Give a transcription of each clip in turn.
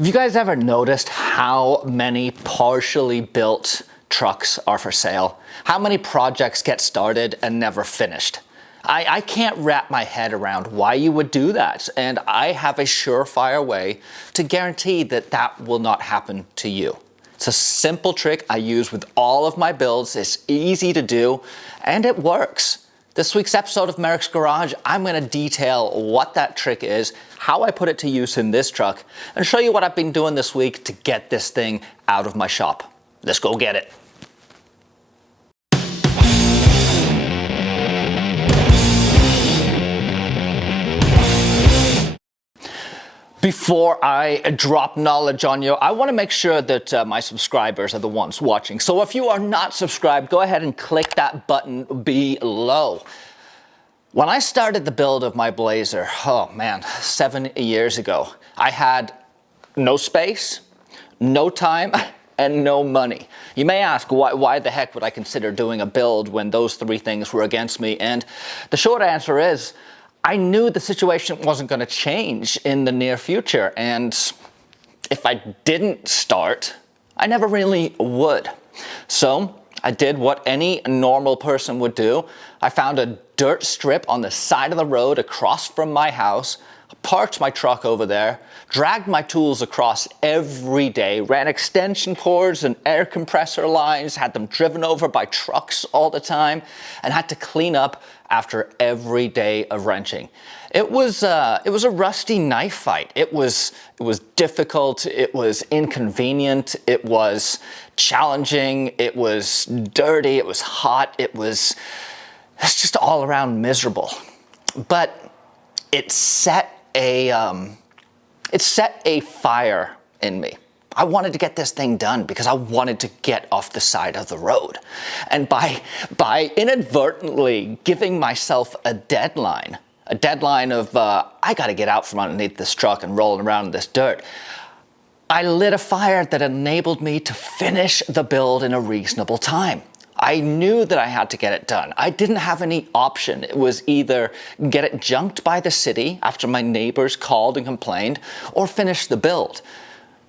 Have you guys ever noticed how many partially built trucks are for sale? How many projects get started and never finished? I can't wrap my head around why you would do that, and I have a surefire way to guarantee that that will not happen to you. It's a simple trick I use with all of my builds. It's easy to do, and it works. This week's episode of Merricks Garage, I'm going to detail what that trick is, how I put it to use in this truck, and show you what I've been doing this week to get this thing out of my shop. Let's go get it. Before I drop knowledge on you, I want to make sure that my subscribers are the ones watching. So if you are not subscribed, go ahead and click that button below. When I started the build of my Blazer, oh man, 7 years ago, I had no space, no time, and no money. You may ask, why the heck would I consider doing a build when those three things were against me? And the short answer is, I knew the situation wasn't going to change in the near future, and if I didn't start, I never really would. So I did what any normal person would do. I found a dirt strip on the side of the road across from my house, parked my truck over there, dragged my tools across every day, ran extension cords and air compressor lines, had them driven over by trucks all the time, and had to clean up after every day of wrenching. It was a rusty knife fight. It was difficult, it was inconvenient, it was challenging, it was dirty, it was hot, it's just all around miserable. But it set a fire in me. I wanted to get this thing done because I wanted to get off the side of the road. And by inadvertently giving myself a deadline of I got to get out from underneath this truck and rolling around in this dirt, I lit a fire that enabled me to finish the build in a reasonable time. I knew that I had to get it done. I didn't have any option. It was either get it junked by the city after my neighbors called and complained, or finish the build.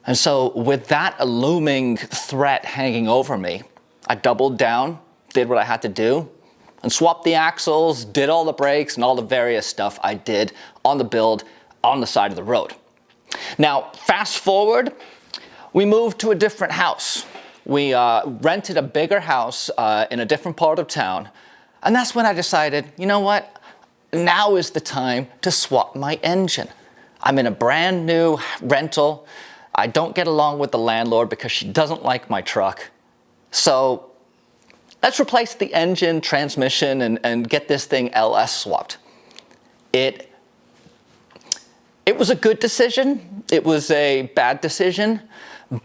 And so with that looming threat hanging over me, I doubled down, did what I had to do, and swapped the axles, did all the brakes and all the various stuff I did on the build on the side of the road. Now, fast forward, we moved to a different house. We rented a bigger house in a different part of town. And that's when I decided, you know what? Now is the time to swap my engine. I'm in a brand new rental. I don't get along with the landlord because she doesn't like my truck. So let's replace the engine, transmission, and get this thing LS swapped. It was a good decision. It was a bad decision.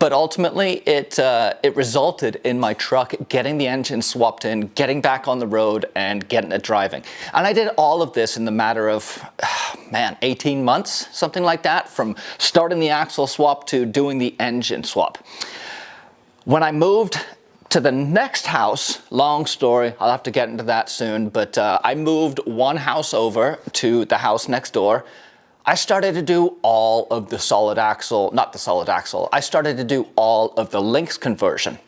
But ultimately, it resulted in my truck getting the engine swapped in, getting back on the road, and getting it driving. And I did all of this in the matter of, 18 months, something like that, from starting the axle swap to doing the engine swap. When I moved to the next house, long story, I'll have to get into that soon, but I moved one house over to the house next door. I started to do all of the I started to do all of the links conversion.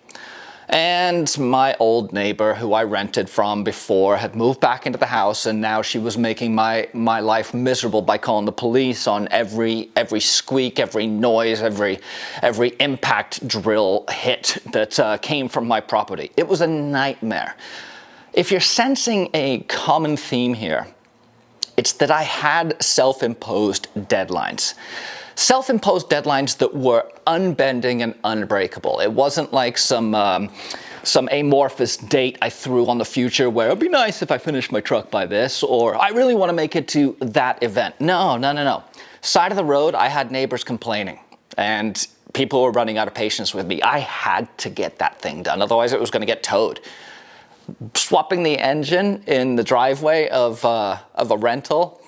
And my old neighbor who I rented from before had moved back into the house, and now she was making my life miserable by calling the police on every squeak, every noise, every impact drill hit that came from my property. It was a nightmare. If you're sensing a common theme here, it's that I had self-imposed deadlines. Self-imposed deadlines that were unbending and unbreakable. It wasn't like some amorphous date I threw on the future where it'd be nice if I finished my truck by this, or I really want to make it to that event. No. Side of the road, I had neighbors complaining, and people were running out of patience with me. I had to get that thing done, otherwise it was going to get towed. Swapping the engine in the driveway of a rental,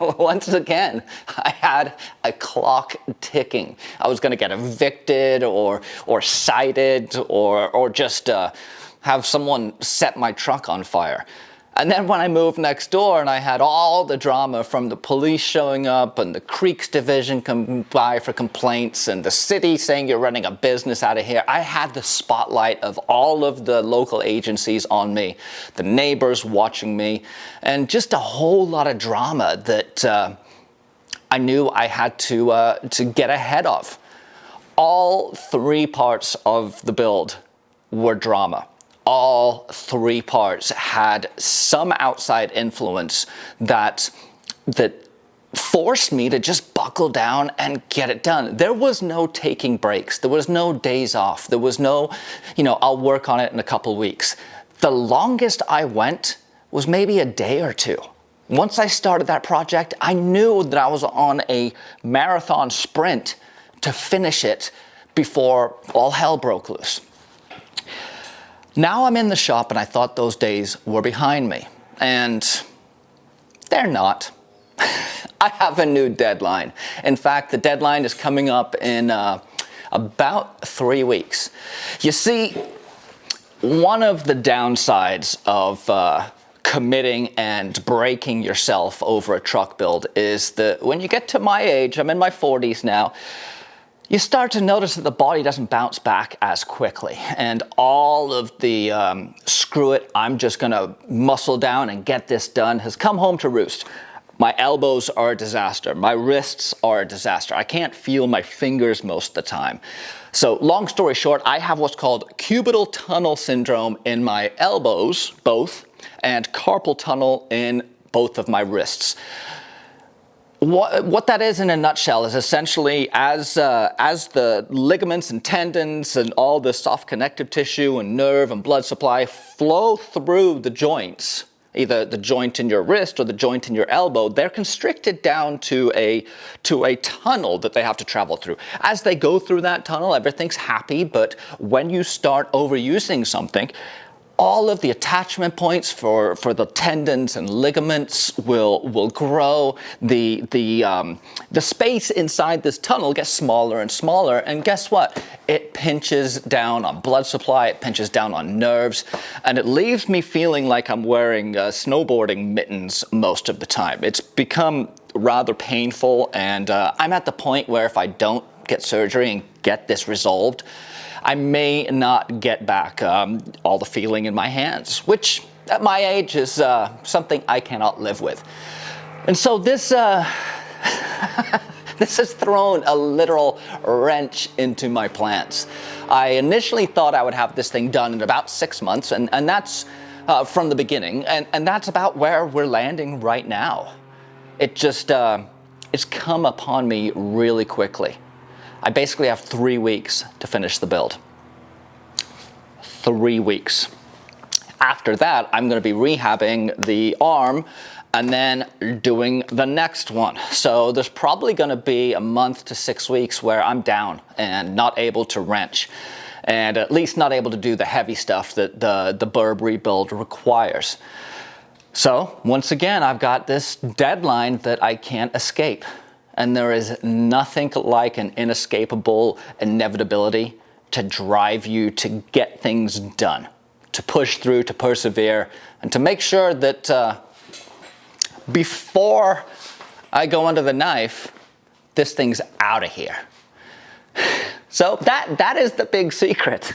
once again, I had a clock ticking. I was going to get evicted or cited or just have someone set my truck on fire. And then when I moved next door and I had all the drama from the police showing up and the Creeks division come by for complaints and the city saying you're running a business out of here, I had the spotlight of all of the local agencies on me, the neighbors watching me, and just a whole lot of drama that I knew I had to get ahead of. All three parts of the build were drama. All three parts had some outside influence that forced me to just buckle down and get it done. There was no taking breaks. There was no days off. There was no, I'll work on it in a couple weeks. The longest I went was maybe a day or two. Once I started that project, I knew that I was on a marathon sprint to finish it before all hell broke loose. Now I'm in the shop and I thought those days were behind me, and they're not. I have a new deadline. In fact, the deadline is coming up in about 3 weeks. You see, one of the downsides of committing and breaking yourself over a truck build is that when you get to my age, I'm in my 40s now, you start to notice that the body doesn't bounce back as quickly. And all of the screw it, I'm just gonna muscle down and get this done has come home to roost. My elbows are a disaster. My wrists are a disaster. I can't feel my fingers most of the time. So long story short, I have what's called cubital tunnel syndrome in my elbows, both, and carpal tunnel in both of my wrists. What that is in a nutshell is essentially as the ligaments and tendons and all the soft connective tissue and nerve and blood supply flow through the joints, either the joint in your wrist or the joint in your elbow, they're constricted down to a tunnel that they have to travel through. As they go through that tunnel, everything's happy, but when you start overusing something, all of the attachment points for the tendons and ligaments will grow. The space inside this tunnel gets smaller and smaller, and guess what? It pinches down on blood supply, it pinches down on nerves, and it leaves me feeling like I'm wearing snowboarding mittens most of the time. It's become rather painful, and I'm at the point where if I don't get surgery and get this resolved, I may not get back all the feeling in my hands, which at my age is something I cannot live with. And so this this has thrown a literal wrench into my plans. I initially thought I would have this thing done in about 6 months, and that's from the beginning, and that's about where we're landing right now. It just, it's come upon me really quickly. I basically have 3 weeks to finish the build. 3 weeks. After that, I'm going to be rehabbing the arm and then doing the next one. So there's probably going to be a month to 6 weeks where I'm down and not able to wrench, and at least not able to do the heavy stuff that the burb rebuild requires. So once again, I've got this deadline that I can't escape. And there is nothing like an inescapable inevitability to drive you to get things done, to push through, to persevere, and to make sure that before I go under the knife, this thing's out of here. So that is the big secret.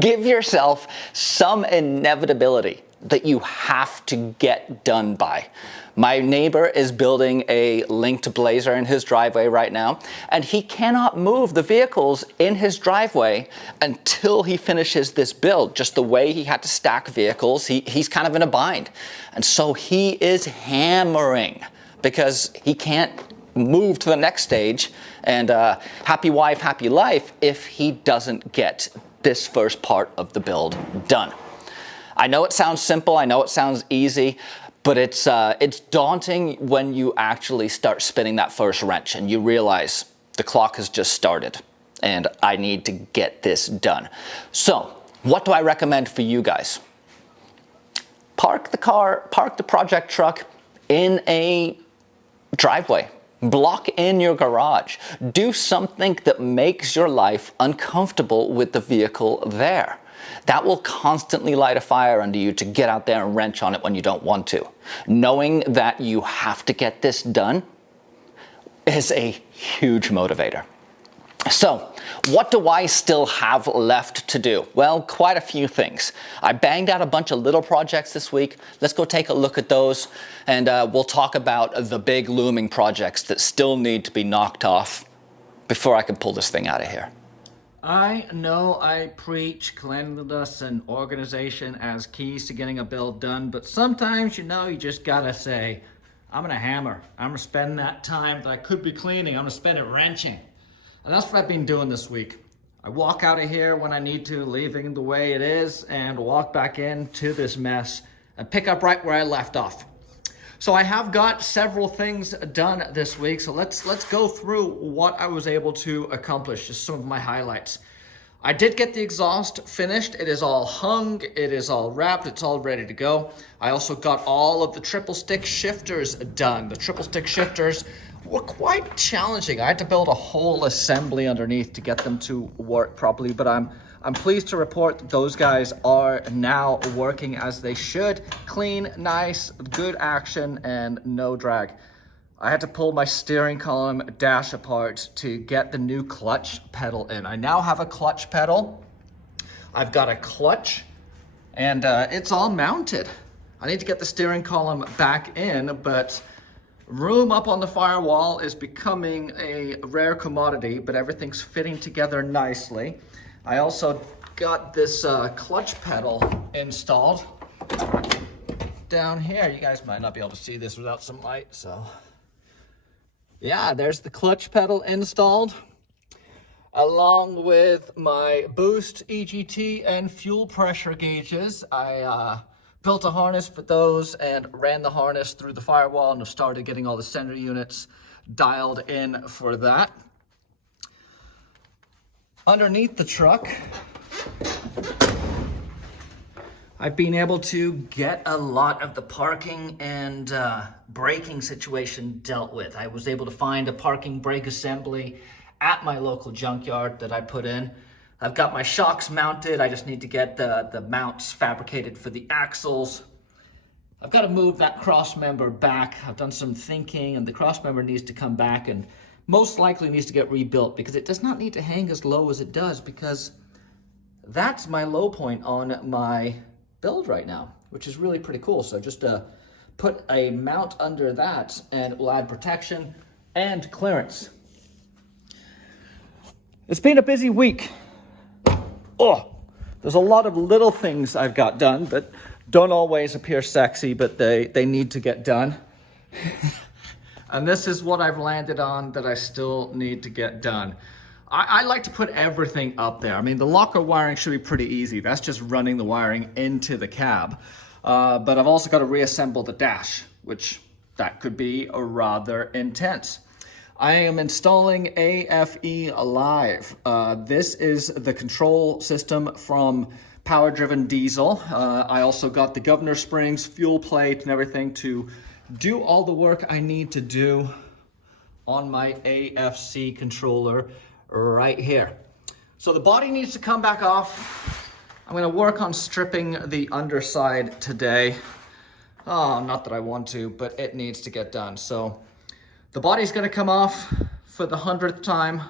Give yourself some inevitability that you have to get done by. My neighbor is building a linked blazer in his driveway right now, and he cannot move the vehicles in his driveway until he finishes this build. Just the way he had to stack vehicles, he's kind of in a bind. And so he is hammering because he can't move to the next stage, and happy wife, happy life if he doesn't get this first part of the build done. I know it sounds simple, I know it sounds easy, but it's daunting when you actually start spinning that first wrench and you realize the clock has just started and I need to get this done. So, what do I recommend for you guys? Park the project truck in a driveway. Block in your garage. Do something that makes your life uncomfortable with the vehicle there. that will constantly light a fire under you to get out there and wrench on it when you don't want to. Knowing that you have to get this done is a huge motivator. So, what do I still have left to do? Well, quite a few things. I banged out a bunch of little projects this week. Let's go take a look at those, and we'll talk about the big looming projects that still need to be knocked off before I can pull this thing out of here. I know I preach cleanliness and organization as keys to getting a build done, but sometimes, you just gotta say, I'm gonna hammer. I'm gonna spend that time that I could be cleaning, I'm gonna spend it wrenching. And that's what I've been doing this week. I walk out of here when I need to, leaving the way it is, and walk back into this mess and pick up right where I left off. So I have got several things done this week, so let's go through what I was able to accomplish, just some of my highlights. I did get the exhaust finished. It is all hung, it is all wrapped, it's all ready to go. I also got all of the triple stick shifters done. The triple stick shifters were quite challenging. I had to build a whole assembly underneath to get them to work properly, but I'm pleased to report that those guys are now working as they should. Clean, nice, good action, and no drag. I had to pull my steering column dash apart to get the new clutch pedal in. I now have a clutch pedal. I've got a clutch, and it's all mounted. I need to get the steering column back in, but room up on the firewall is becoming a rare commodity, but everything's fitting together nicely. I also got this clutch pedal installed down here. You guys might not be able to see this without some light, so yeah, there's the clutch pedal installed, along with my boost, EGT, and fuel pressure gauges. I built a harness for those and ran the harness through the firewall and have started getting all the center units dialed in for that. Underneath the truck, I've been able to get a lot of the parking and braking situation dealt with. I was able to find a parking brake assembly at my local junkyard that I put in. I've got my shocks mounted. I just need to get the mounts fabricated for the axles. I've got to move that cross member back. I've done some thinking, and the cross member needs to come back and most likely needs to get rebuilt, because it does not need to hang as low as it does, because that's my low point on my build right now, which is really pretty cool. So just put a mount under that and it will add protection and clearance. It's been a busy week. There's a lot of little things I've got done that don't always appear sexy, but they need to get done. And this is what I've landed on that I still need to get done. I like to put everything up there. I mean, the locker wiring should be pretty easy. That's just running the wiring into the cab. But I've also got to reassemble the dash, which that could be rather intense. I am installing AFE Live. This is the control system from Power Driven Diesel. I also got the governor springs, fuel plate, and everything to do all the work I need to do on my AFC controller right here. So the body needs to come back off. I'm going to work on stripping the underside today. Not that I want to, but it needs to get done. So the body's going to come off for the 100th time.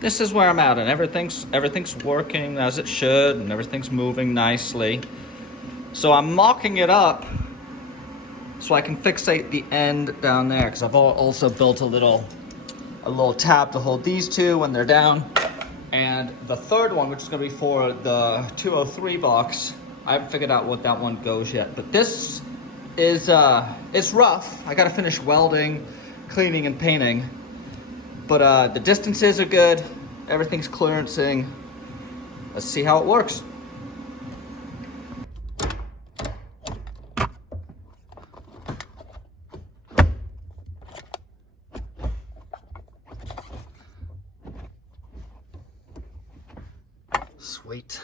This is where I'm at, and everything's working as it should, and everything's moving nicely. So I'm mocking it up so I can fixate the end down there, because I've also built a little tab to hold these two when they're down. And the third one, which is going to be for the 203 box, I haven't figured out what that one goes yet. But this is it's rough. I got to finish welding, cleaning, and painting. But the distances are good. Everything's clearancing. Let's see how it works. Sweet.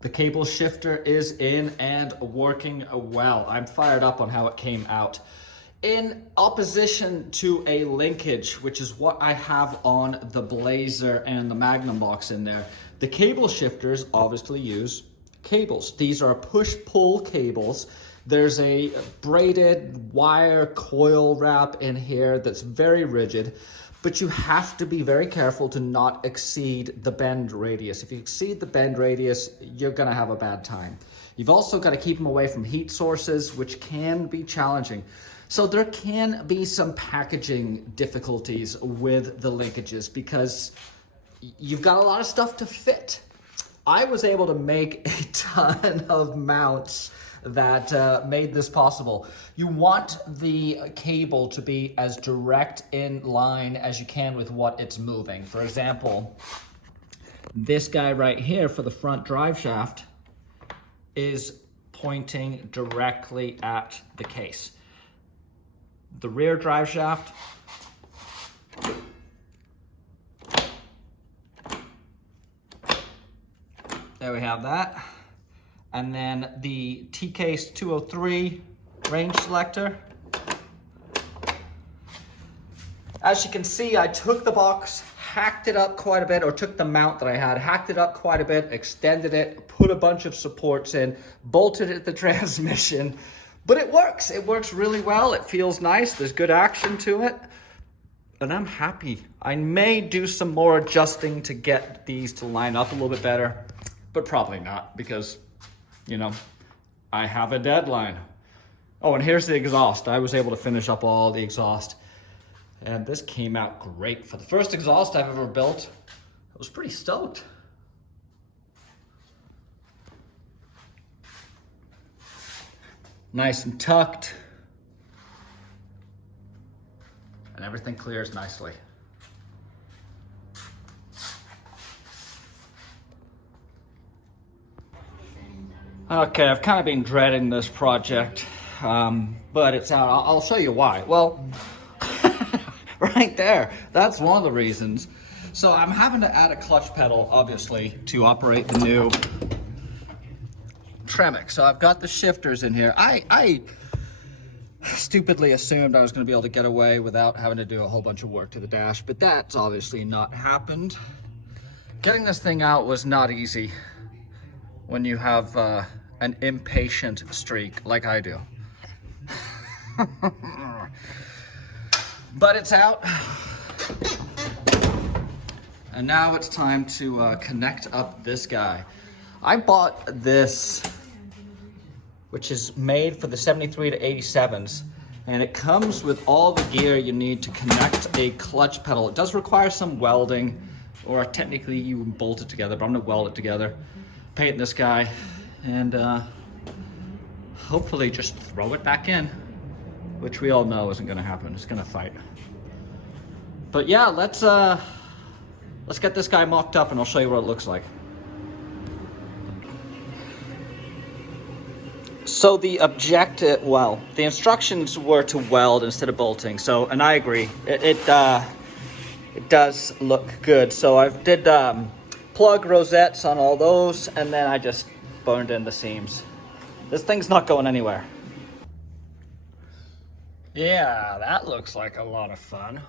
The cable shifter is in and working well. I'm fired up on how it came out. in opposition to a linkage, which is what I have on the Blazer and the Magnum box in there, the cable shifters obviously use cables. These are push-pull cables. There's a braided wire coil wrap in here that's very rigid, but you have to be very careful to not exceed the bend radius. If you exceed the bend radius, you're gonna have a bad time. You've also got to keep them away from heat sources, which can be challenging. So there can be some packaging difficulties with the linkages because you've got a lot of stuff to fit. I was able to make a ton of mounts that made this possible. You want the cable to be as direct in line as you can with what it's moving. For example, this guy right here for the front drive shaft is pointing directly at the case. The rear drive shaft there we have that. And then the T-Case 203 range selector. As you can see, I took the box, hacked it up quite a bit, or took the mount that I had, hacked it up quite a bit, extended it, put a bunch of supports in, bolted it to the transmission. But it works. It works really well. It feels nice. There's good action to it. And I'm happy. I may do some more adjusting to get these to line up a little bit better, but probably not because, you know, I have a deadline. Oh, and here's the exhaust. I was able to finish up all the exhaust. And this came out great. For the first exhaust I've ever built, I was pretty stoked. Nice and tucked. And everything clears nicely. Okay, I've kind of been dreading this project, but it's out. I'll show you why. Well, right there, that's one of the reasons. So I'm having to add a clutch pedal, obviously, to operate the new Merricks. So I've got the shifters in here. I stupidly assumed I was going to be able to get away without having to do a whole bunch of work to the dash, but that's obviously not happened. Getting this thing out was not easy when you have an impatient streak like I do. But it's out. And now it's time to connect up this guy. I bought this, which is made for the 73 to 87s, and it comes with all the gear you need to connect a clutch pedal. It does require some welding, or technically you bolt it together, but I'm gonna weld it together, paint this guy, and hopefully just throw it back in, which we all know isn't gonna happen. It's gonna fight. But yeah, let's get this guy mocked up and I'll show you what it looks like. So the objective, well, the instructions were to weld instead of bolting. So, and I agree, it does look good. So I did plug rosettes on all those, and then I just burned in the seams. This thing's not going anywhere. Yeah, that looks like a lot of fun.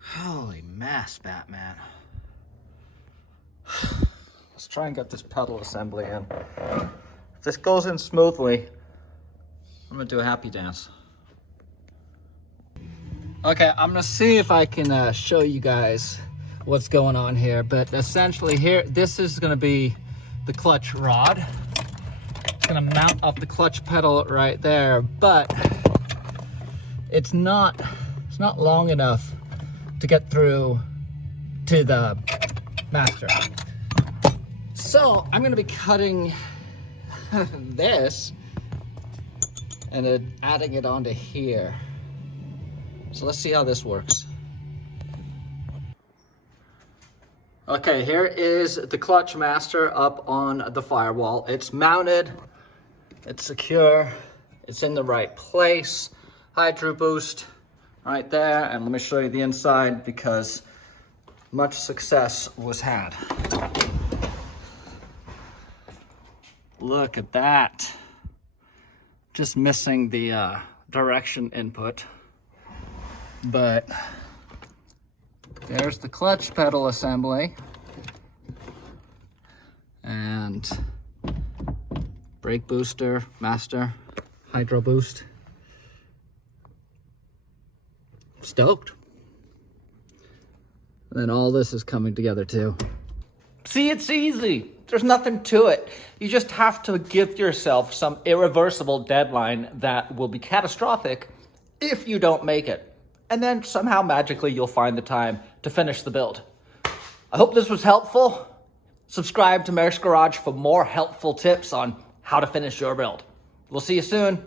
Holy mass, Batman. Let's try and get this pedal assembly in. If this goes in smoothly, I'm gonna do a happy dance. Okay, I'm gonna see if I can show you guys what's going on here, but essentially here, this is gonna be the clutch rod. It's gonna mount up the clutch pedal right there, but it's not long enough to get through to the master. So I'm gonna be cutting this and then adding it onto here. So let's see how this works. Okay, here is the clutch master up on the firewall. It's mounted, it's secure, it's in the right place. Hydro boost right there, and let me show you the inside because much success was had. Look at that. Just missing the direction input. But there's the clutch pedal assembly. And brake booster, master, hydro boost. Stoked. And then all this is coming together too. See, it's easy. There's nothing to it. You just have to give yourself some irreversible deadline that will be catastrophic if you don't make it. And then somehow magically you'll find the time to finish the build. I hope this was helpful. Subscribe to Merricks Garage for more helpful tips on how to finish your build. We'll see you soon.